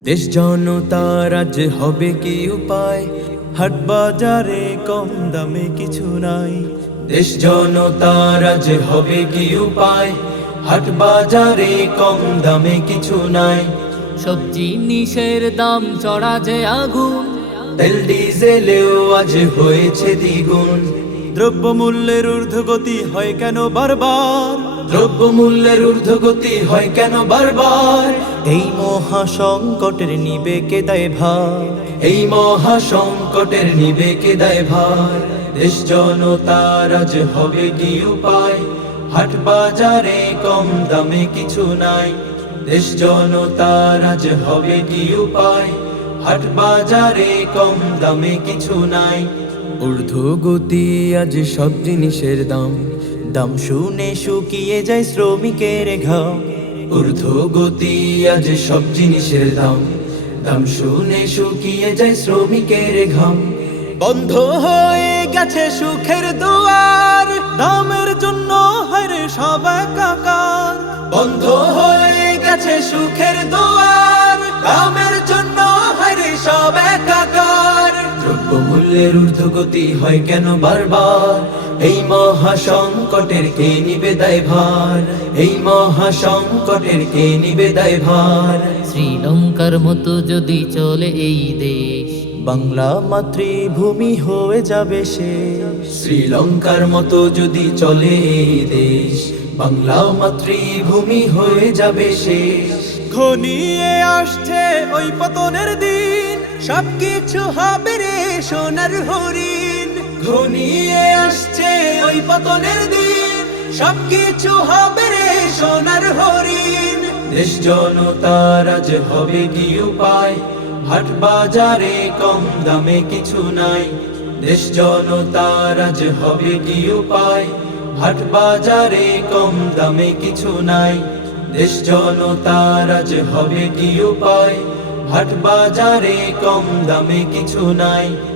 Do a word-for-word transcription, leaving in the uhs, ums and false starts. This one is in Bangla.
দেশ জনতার আজ হবে কি উপায়, হাট বাজারে কম দামে কিছু নাই। দেশ জনতার আজ হবে কি উপায়, হাট বাজারে কম দামে কিছু নাই। সব জিনিসের দাম চড়া যে আগুন, তেল ডিজেলেও আজ হয়েছে দ্বিগুণ। দ্রব্যমূল্যের ঊর্ধ্বগতি হয় কেন বারবার, দ্রব্যমূল্যের ঊর্ধ্বগতি হয় কেন বারবার। এই মহা সংকটের নিবে কে দায় ভার, এই মহা সংকটের নিবে কে দায় ভার। দেশ জনতার আজ হবে কি উপায়, হাট বাজারে কম দামে কিছু নাই। দেশ জনতার আজ হবে কি উপায়, হাট বাজারে কম দামে কিছু নাই। ঊর্ধ্বগতি আজ সব জিনিসের দাম, দাম শুনে শুকিয়ে যায় শ্রমিকের ঘাম। ঊর্ধ্বগতি আজ সব জিনিসের দাম, দাম শুনে শুকিয়ে যায় শ্রমিকের ঘাম। বন্ধ হয়ে গেছে সুখের দুয়ার, দামের জন্য হারে সব একাকার। বন্ধ হয়ে গেছে সুখের দুয়ার, দামের জন্য হারে সব একাকার। দ্রব্যমূল্যের ঊর্ধ্বগতি হয় কেন বারবার, এই মহা সংকটের কে নিবে দায় ভার, এই মহা সংকটের কে নিবে দায় ভার। শ্রীলঙ্কার মতো যদি চলে এই দেশ, বাংলা মাতৃভূমি হয়ে যাবে শেষ। শ্রীলঙ্কার মতো যদি চলে এই দেশ, বাংলা মাতৃভূমি হয়ে যাবে শেষ। ঘনিয়ে আসছে ওই পতনের দিন, সবকিছু হবে রে সোনার হরিণ। ঘনিয়ে আসছে ওই পতনের দিন, সবকিছু হবে রে সোনার হরিণ। দেশ জনতার আজ হবে কি উপায়, হাট বাজারে কম দামে কিছু নাই। দেশ জনতার আজ হবে কি উপায়, হাট বাজারে কম দামে কিছু নাই। দেশ জনতার আজ হবে কি উপায়, হাট বাজারে কম দামে কিছু নাই।